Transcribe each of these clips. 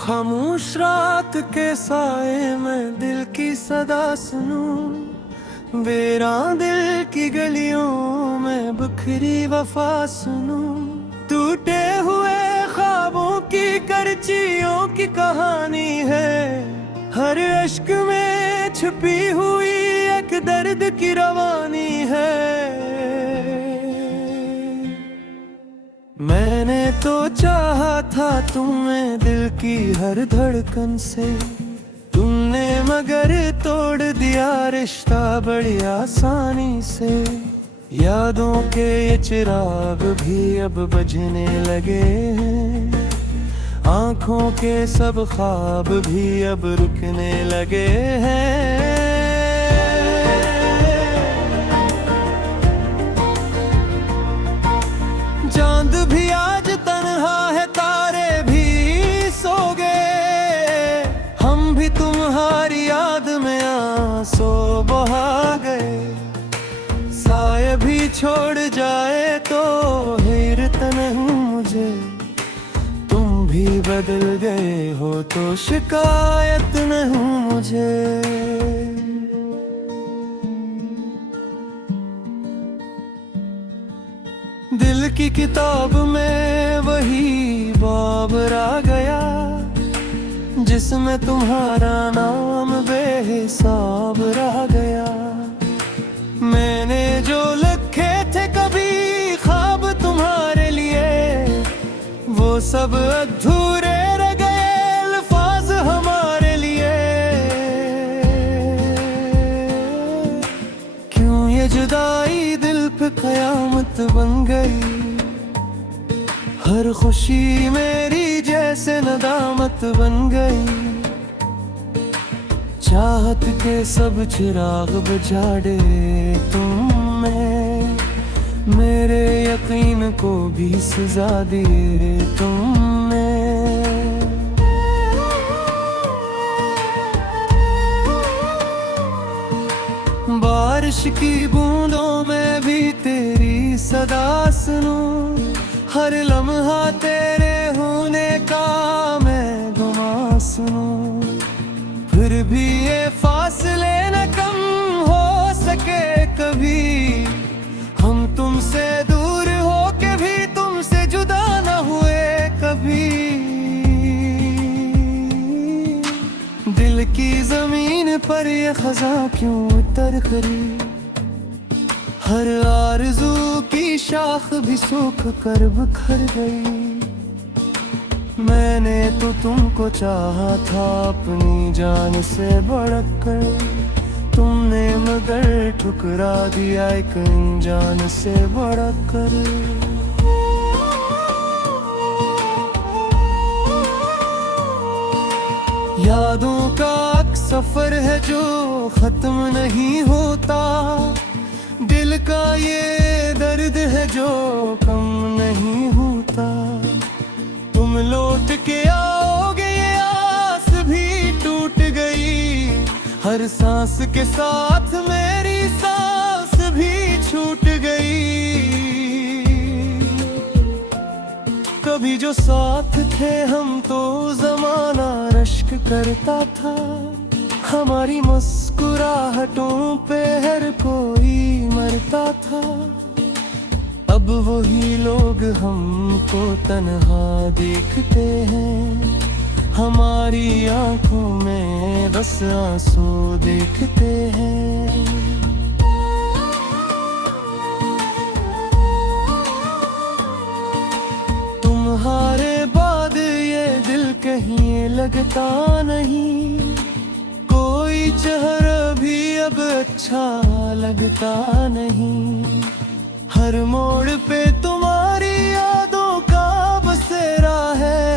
खामोश रात के साए में दिल की सदा सुनूं, बेरां दिल की गलियों में बिखरी वफा सुनूं। टूटे हुए ख्वाबों की करचियों की कहानी है, हर अश्क में छुपी हुई एक दर्द की रवानी है। मैंने तो चाहा था तुम्हें दिल की हर धड़कन से, तुमने मगर तोड़ दिया रिश्ता बड़ी आसानी से। यादों के ये चिराग भी अब बुझने लगे हैं, आंखों के सब ख्वाब भी अब रुकने लगे हैं। चांद भी आज तन्हा है, तारे भी सो गए, हम भी तुम्हारी याद में आंसू बहा गए। साए भी छोड़ जाए तो हैरत नहीं मुझे, तुम भी बदल गए हो तो शिकायत नहीं मुझे। दिल की किताब में वही बाब रह गया, जिसमें तुम्हारा नाम बेहिसाब रह गया। मैंने जो लिखे थे कभी ख्वाब तुम्हारे लिए, वो सब अधूरे रह गए अल्फाज हमारे लिए। क्यों ये जुदाई दिल पे कयामत बन गई, हर खुशी मेरी जैसे नदामत बन गई। चाहत के सब चिराग बुझा दे तुमने, मेरे यकीन को भी सजा दिए तुमने। बारिश की बूंदों में भी तेरी सदा सुनूं, हर लम्हा तेरे होने का मैं गुमा सुनूं। फिर भी ये फासले न कम हो सके कभी, हम तुमसे दूर हो के भी तुमसे जुदा न हुए कभी। दिल की जमीन पर ये खजा क्यों उतर खरी, हर आरज़ू की शाख भी सूख कर बिखर गई। मैंने तो तुमको चाहा था अपनी जान से बढ़कर, तुमने मगर ठुकरा दिया एक अनजान से बढ़कर। यादों का एक सफर है जो खत्म नहीं होता, दिल का ये दर्द है जो कम नहीं होता। तुम लौट के आओगे ये आस भी टूट गई, हर सांस के साथ मेरी सांस भी छूट गई। कभी जो साथ थे हम तो ज़माना रश्क करता था, हमारी मुस्कुराहटों पे हर कोई मरता था। अब वही लोग हमको तन्हा देखते हैं, हमारी आंखों में बस आंसू देखते हैं। तुम्हारे बाद ये दिल कहीं लगता नहीं, कोई चेहरा भी अब अच्छा लगता नहीं। हर मोड़ पे तुम्हारी यादों का बसेरा है,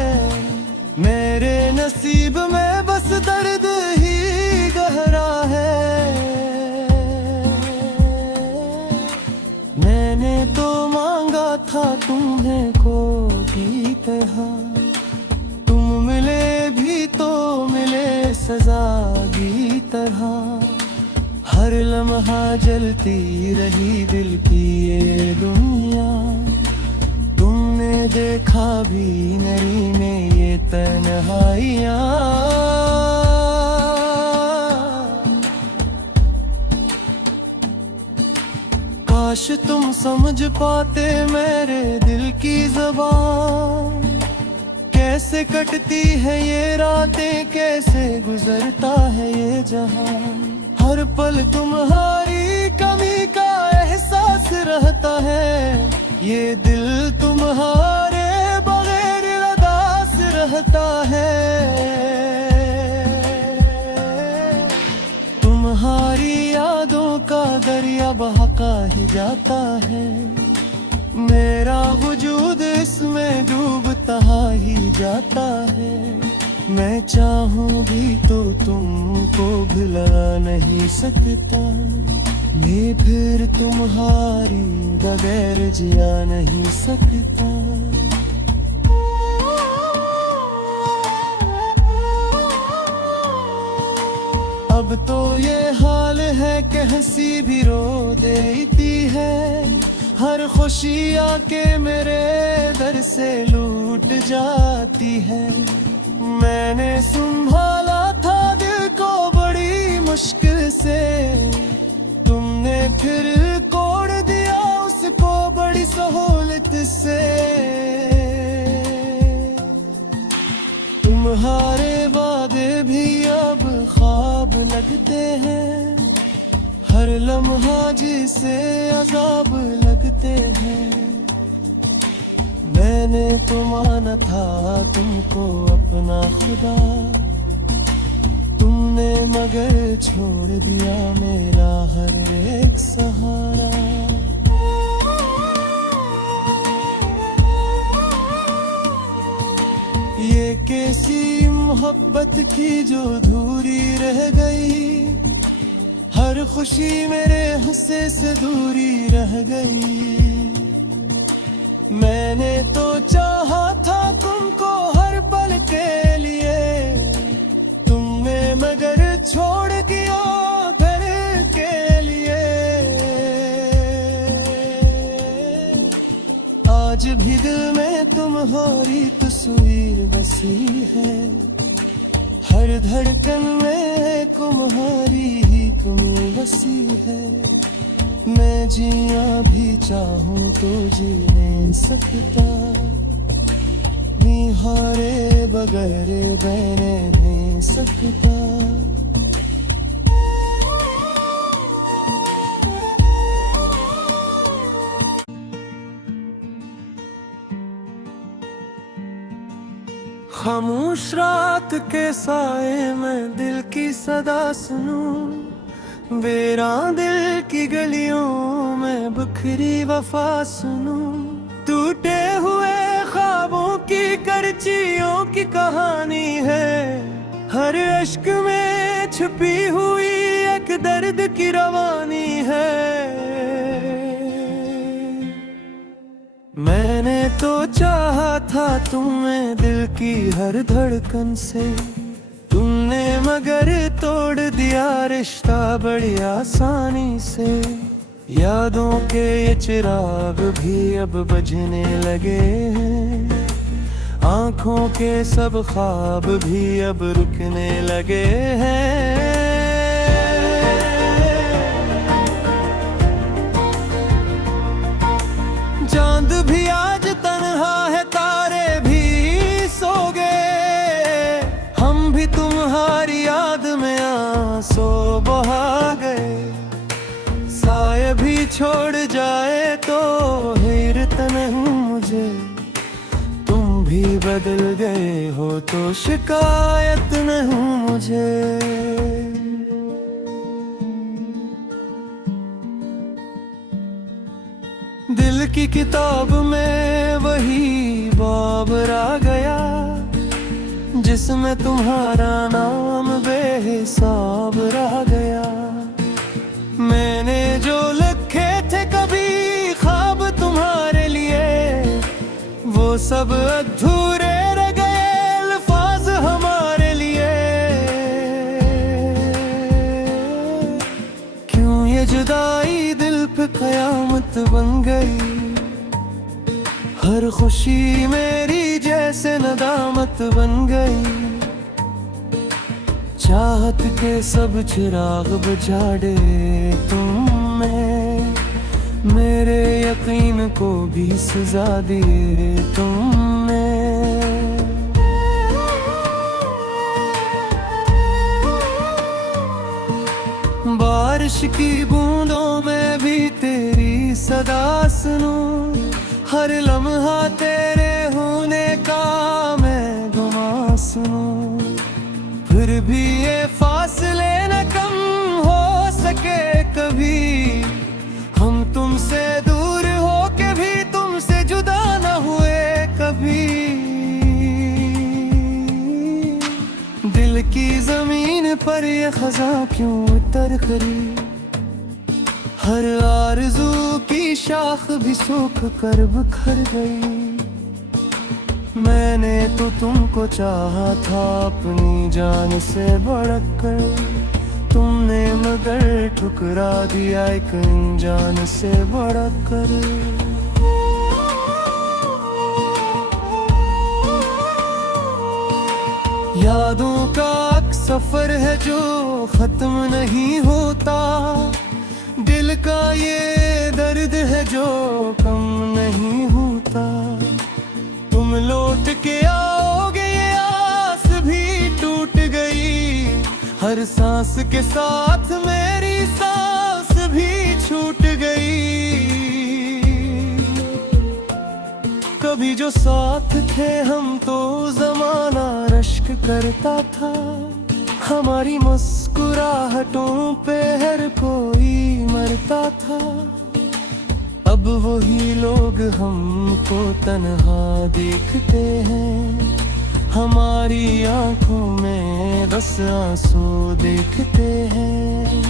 मेरे नसीब में बस दर्द ही गहरा है। मैंने तो मांगा था तुम्हें को की तरह, तुम मिले भी तो मिले सजा की तरह। हर लम्हा जलती रही दिल की ये दुनिया, तुमने देखा भी नहीं में ये तन्हाइयाँ। काश तुम समझ पाते मेरे दिल की ज़बान, कैसे कटती है ये रातें, कैसे गुजरता है ये जहां। हर पल तुम्हारी कमी का एहसास रहता है, ये दिल तुम्हारे बगैर उदास रहता है। तुम्हारी यादों का दरिया बहका ही जाता है, मेरा वजूद इसमें डूबता ही जाता है। मैं चाहूँ भी तो तुमको भुला नहीं सकता, मैं फिर तुम्हारी बगैर जिया नहीं सकता। अब तो ये हाल है कि हंसी भी रो देती है, हर खुशी आके मेरे दर से लूट जाती है। मैंने संभाला था दिल को बड़ी मुश्किल से, तुमने फिर तोड़ दिया उसको बड़ी सहूलत से। तुम्हारे वादे भी अब ख्वाब लगते हैं, हर लम्हा जिसे अजाब लगते हैं। मैंने तो माना था तुमको अपना खुदा, तुमने मगर छोड़ दिया मेरा हर एक सहारा। ये कैसी मोहब्बत की जो धूरी रह गई, हर खुशी मेरे हिस्से से दूरी रह गई। मैंने तो चाहा था तुमको हर पल के लिए, तुमने मगर छोड़ दिया घर के लिए। आज भी दिल में तुम्हारी तस्वीर बसी है, हर धड़कन में तुम्हारी ही कमी बसी है। मैं जिया भी चाहूँ तो जी नहीं सकता, निहारे बगैर बहने नहीं सकता। खामोश रात के साए में दिल की सदा सुनूं, बेरा दिल की गलियों में बिखरी वफा सुनूं। टूटे हुए ख्वाबों की करचियों की कहानी है, हर अश्क में छुपी हुई एक दर्द की रवानी है। मैंने तो चाहा था तुम्हें दिल की हर धड़कन से, तुमने मगर तोड़ दिया रिश्ता बड़ी आसानी से। यादों के ये चिराग भी अब बुझने लगे हैं, आंखों के सब ख्वाब भी अब रुकने लगे हैं। चांद भी आज तन्हा है, तारे भी सो गए, हम भी तुम्हारी याद में आंसू बहा गए। साए भी छोड़ जाए तो हैरत नहीं मुझे, तुम भी बदल गए हो तो शिकायत नहीं मुझे। दिल की किताब में वही बाब रह गया, जिसमें तुम्हारा नाम बेहिसाब रह गया। मैंने जो लिखे थे कभी ख्वाब तुम्हारे लिए, वो सब अधूरे रह गए अल्फाज हमारे लिए। क्यों ये जुदाई दिल पे कयामत बन गई, हर खुशी मेरी जैसे कैसे नदामत बन गई। चाहत के सब चिराग बुझा दे तुमने, मेरे यकीन को भी सजा दिए तुमने। बारिश की बूंदों में भी तेरी सदा सुनूं, हर लम्हा तेरे होने का मैं गुमा सुनूं। फिर भी ये फासले न कम हो सके कभी, हम तुमसे दूर हो के भी तुमसे जुदा न हुए कभी। दिल की जमीन पर ये खजा क्यों उतर खरी, हर आरज़ू की शाख भी सूख कर बिखर गई। मैंने तो तुमको चाहा था अपनी जान से बढ़कर, तुमने मगर ठुकरा दिया एक अनजान से बढ़कर। यादों का एक सफर है जो खत्म नहीं होता, दिल का ये दर्द है जो कम नहीं होता। तुम लौट के आओगे ये आस भी टूट गई, हर सांस के साथ मेरी सांस भी छूट गई। कभी जो साथ थे हम तो ज़माना रश्क करता था, हमारी मुस्कुराहटों पे हर कोई मरता था। अब वही लोग हमको तन्हा देखते हैं, हमारी आंखों में बस आंसू देखते हैं।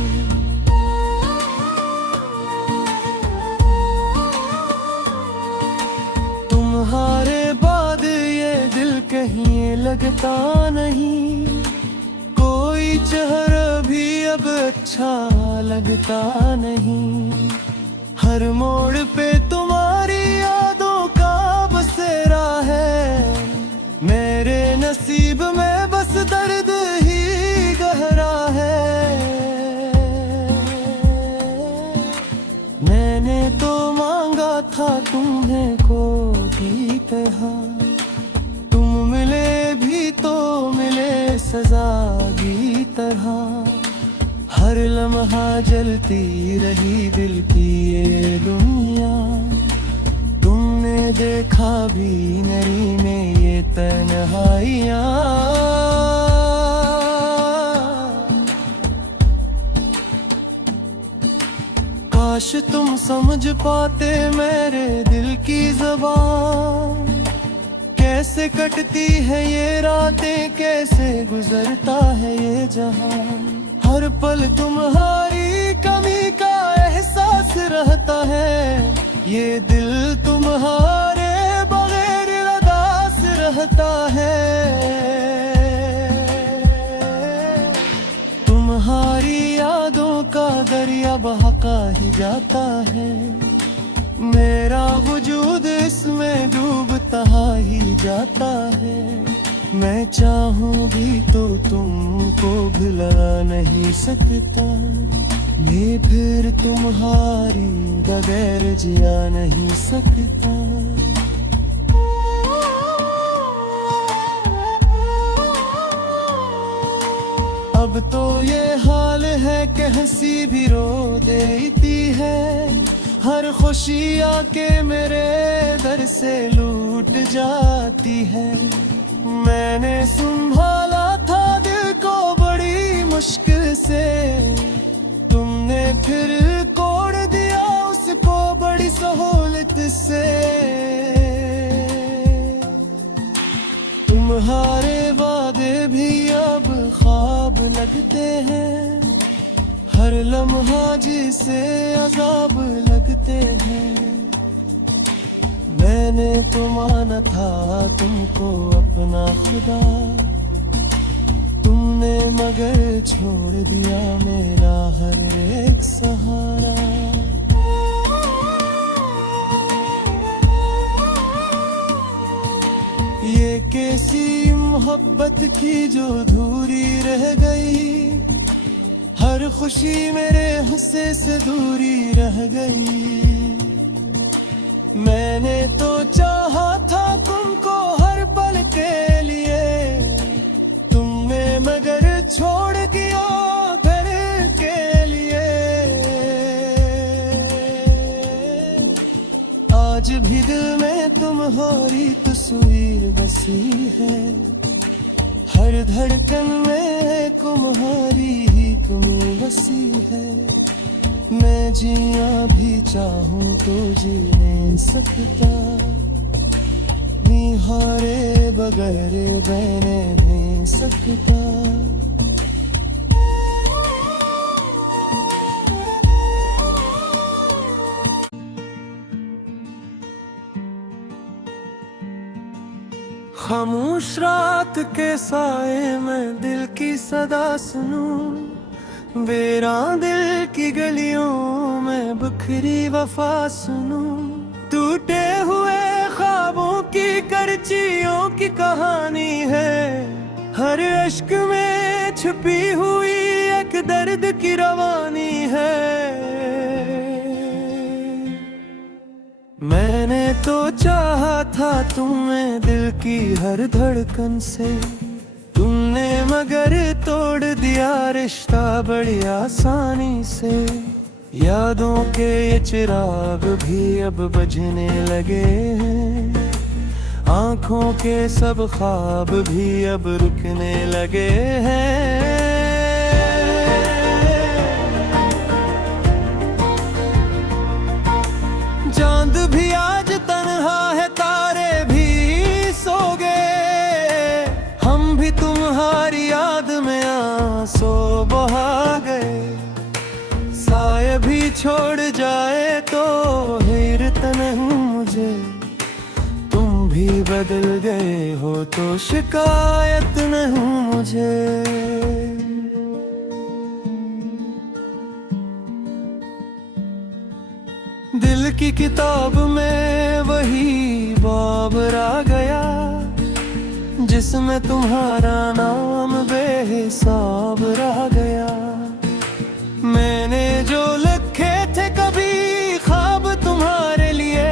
तुम्हारे बाद ये दिल कहीं लगता नहीं, कोई चेहरा भी अब अच्छा लगता नहीं। हर मोड़ पे तुम्हारी यादों का बसेरा है, मेरे नसीब में बस दर्द ही गहरा है। मैंने तो मांगा था तुम्हें कोई तरह, तुम मिले भी तो मिले सजा की तरह। हर लम्हा जलती रही दिल की ये दुनिया, तुमने देखा भी नहीं में ये तन्हाइयाँ। काश तुम समझ पाते मेरे दिल की ज़बान, कैसे कटती है ये रातें, कैसे गुजरता है ये जहां। हर पल तुम्हारी कमी का एहसास रहता है, ये दिल तुम्हारे बगैर उदास रहता है। तुम्हारी यादों का दरिया बहका ही जाता है, मेरा वजूद इसमें डूबता ही जाता है। मैं चाहूँ भी तो तुमको भुला नहीं सकता, मैं फिर तुम्हारी बगैर जिया नहीं सकता। अब तो ये हाल है कि हंसी भी रो देती है, हर खुशी आके मेरे दर से लूट जाती है। मैंने संभाला था दिल को बड़ी मुश्किल से, तुमने फिर तोड़ दिया उसको बड़ी सहूलत से। तुम्हारे वादे भी अब ख्वाब लगते हैं, हर लम्हा जिसे अजाब लगते हैं। मैंने तो माना था तुमको अपना खुदा, तुमने मगर छोड़ दिया मेरा हर एक सहारा। ये मोहब्बत की जो धूरी रह गई, हर खुशी मेरे हिस्से से दूरी रह गई। मैंने तो चाहा था तुमको हर पल के लिए, तुमने मगर छोड़ दिया घर के लिए। आज भी दिल में तुम्हारी तस्वीर बसी है, हर धड़कन में तुम्हारी ही कमी बसी है। मैं जिया भी चाहूं तो जी नहीं सकता, निहारे बगैर बहने नहीं सकता। खामोश रात के साए में दिल की सदा सुनूं, बेरा दिल की गलियों में बिखरी वफा सुनूं। टूटे हुए ख्वाबों की करचियों की कहानी है, हर अश्क में छुपी हुई एक दर्द की रवानी है। मैंने तो चाहा था तुम्हें दिल की हर धड़कन से, तुमने मगर तोड़ दिया रिश्ता बड़ी आसानी से। यादों के ये चिराग भी अब बुझने लगे हैं, आंखों के सब ख्वाब भी अब रुकने लगे हैं। चांद भी आज तन्हा है, तारे भी सो गए, हम भी तुम्हारी याद में आंसू बहा गए। साए भी छोड़ जाए तो हैरत नहीं मुझे, तुम भी बदल गए हो तो शिकायत नहीं मुझे। दिल की किताब में वही बाब रह गया, जिसमें तुम्हारा नाम बेहिसाब रह गया। मैंने जो लिखे थे कभी ख्वाब तुम्हारे लिए,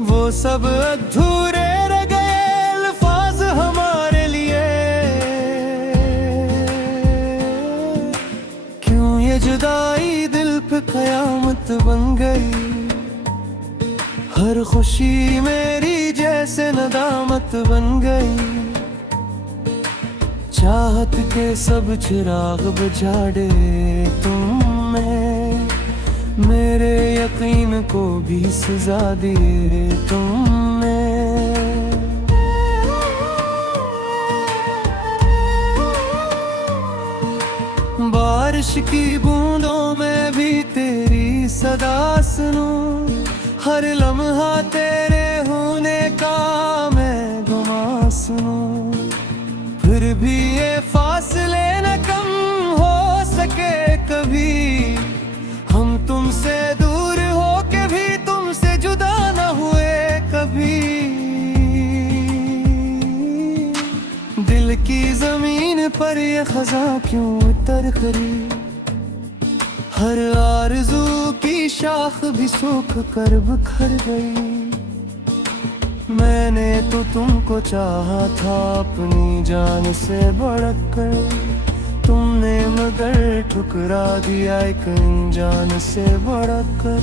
वो सब अधूरे रह गए अल्फाज हमारे लिए। क्यों ये जुदाई दिल पे कयामत बन गई, हर खुशी मेरी जैसे नदामत बन गई। चाहत के सब चिराग बुझा दे तुमने, मेरे यकीन को भी सजा दिए तुमने। बारिश की बूंदों में भी तेरी सदा सुनूं, हर लम्हा तेरे होने का मैं गुमा सुनूं। फिर भी ये फासले न कम हो सके कभी, हम तुमसे दूर हो के भी तुमसे जुदा न हुए कभी। दिल की जमीन पर ये खजा क्यों उतर खरी, हर आरज़ू की शाख भी सूख कर बिखर गई। मैंने तो तुमको चाहा था अपनी जान से बढ़कर, तुमने मगर ठुकरा दिया एक जान से बढ़कर।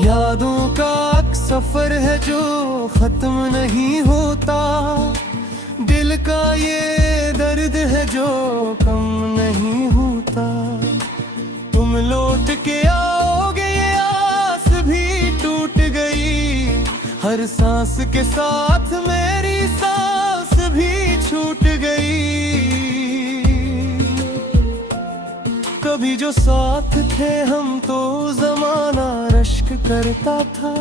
यादों का एक सफर है जो खत्म नहीं होता, दिल का ये दर्द है जो कम नहीं होता। तुम लौट के आओगे ये आस भी टूट गई, हर सांस के साथ मेरी सांस भी छूट गई। कभी जो साथ थे हम तो ज़माना रश्क करता था,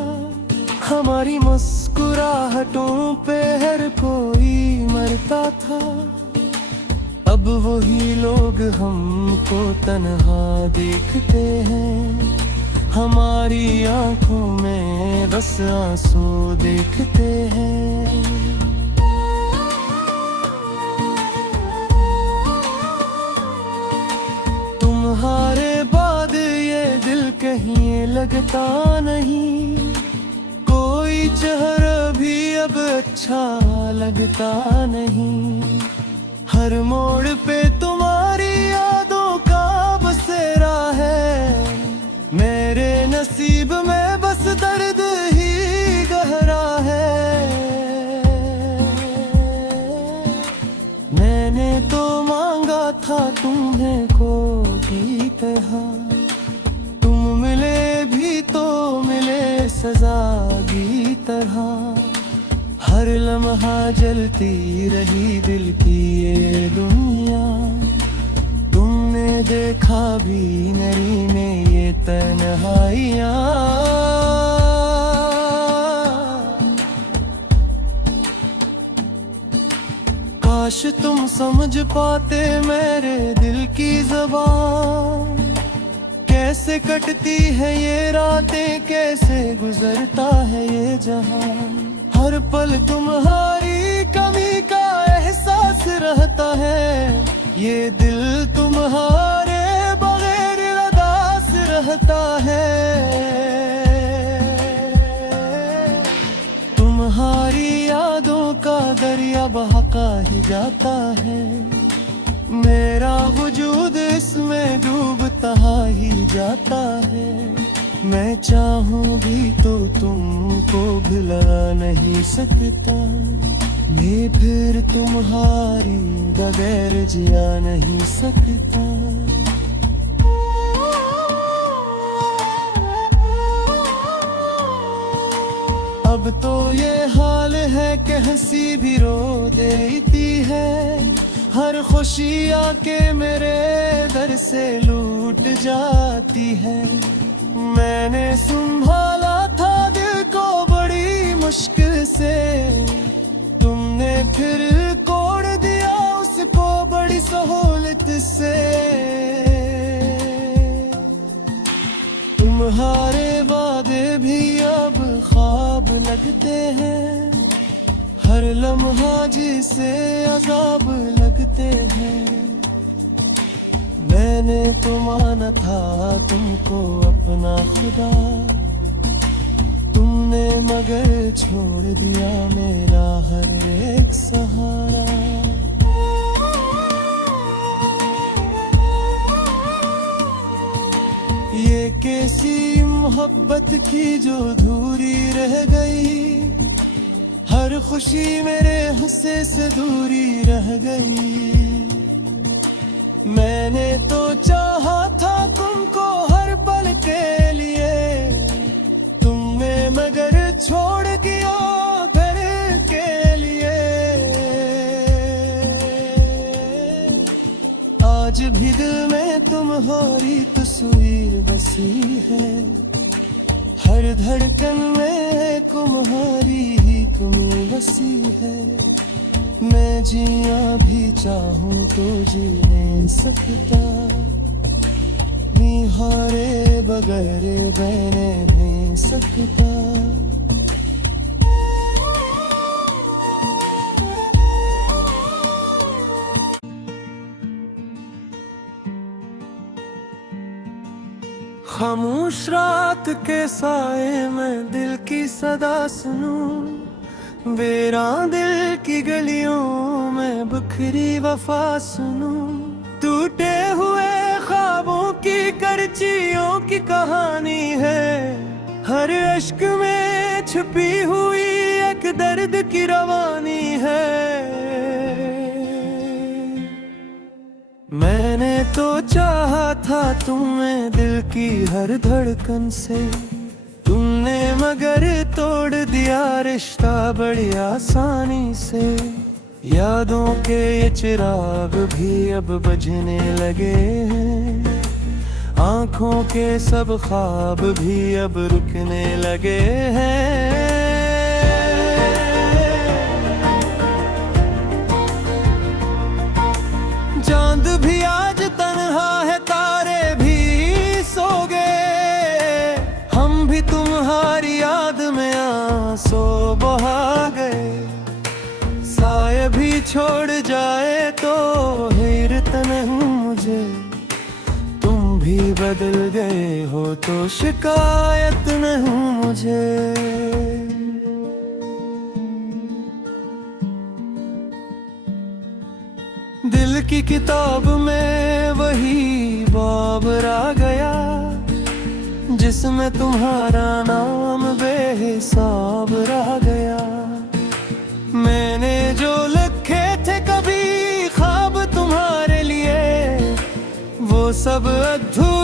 हमारी मुस्कुराहटों पे हर कोई मरता था। अब वही लोग हमको तन्हा देखते हैं, हमारी आंखों में बस आंसू देखते हैं। तुम्हारे बाद ये दिल कहीं लगता नहीं, कोई चेहरा भी अब अच्छा लगता नहीं। हर मोड़ पे तुम्हारी यादों का बसेरा है, मेरे नसीब में बस दर्द ही गहरा है। मैंने तो मांगा था तुम्हें खो की तरह, तुम मिले भी तो मिले सजा की तरह। हर लम्हा जलती रही दिल की ये दुनिया, तुमने देखा भी नहीं में ये तन्हाइयाँ। काश तुम समझ पाते मेरे दिल की ज़बान, कैसे कटती है ये रातें, कैसे गुजरता है ये जहां। हर पल तुम्हारी कमी का एहसास रहता है, ये दिल तुम्हारे बगैर उदास रहता है। तुम्हारी यादों का दरिया बहका ही जाता है, मेरा वजूद इसमें डूबता ही जाता है। मैं चाहूं भी तो तुमको भुला नहीं सकता, मैं फिर तुम्हारी बगैर जिया नहीं सकता। अब तो ये हाल है कि हंसी भी रो देती है, हर खुशी आके मेरे दर से लूट जाती है। मैंने संभाला था दिल को बड़ी मुश्किल से, तुमने फिर तोड़ दिया उसको बड़ी सहूलत से। तुम्हारे वादे भी अब ख्वाब लगते हैं, हर लम्हा जिसे अजाब लगते हैं। मैंने तो माना था तुमको अपना खुदा, तुमने मगर छोड़ दिया मेरा हर एक सहारा। ये कैसी मोहब्बत थी जो अधूरी रह गई, हर खुशी मेरे हिस्से से दूरी रह गई। मैंने तो चाहा था तुमको हर पल के लिए, तुमने मगर छोड़ दिया घर के लिए। आज भी दिल में तुम्हारी तस्वीर बसी है, हर धड़कन में तुम्हारी ही कमी बसी है। मैं जिया भी चाहूँ तो जी नहीं सकता, निहारे बगैर बहने नहीं सकता। खामोश रात के साए में दिल की सदा सुनूं, बेरा दिल की गलियों में बिखरी वफा सुनूं। टूटे हुए ख्वाबों की करचियों की कहानी है, हर अश्क में छुपी हुई एक दर्द की रवानी है। मैंने तो चाहा था तुम्हें दिल की हर धड़कन से, तुमने मगर तोड़ दिया रिश्ता बड़ी आसानी से। यादों के ये चिराग भी अब बुझने लगे हैं, आंखों के सब ख्वाब भी अब रुकने लगे हैं। चांद भी आज तन्हा है, तारे भी सो गए, वहाँ गए। साए भी छोड़ जाए तो हैरत नहीं मुझे, तुम भी बदल गए हो तो शिकायत नहीं मुझे। दिल की किताब में वही बाब रह गया, जिसमें तुम्हारा नाम बेहिसाब रह गया। मैंने जो लिखे थे कभी ख्वाब तुम्हारे लिए, वो सब अधूरे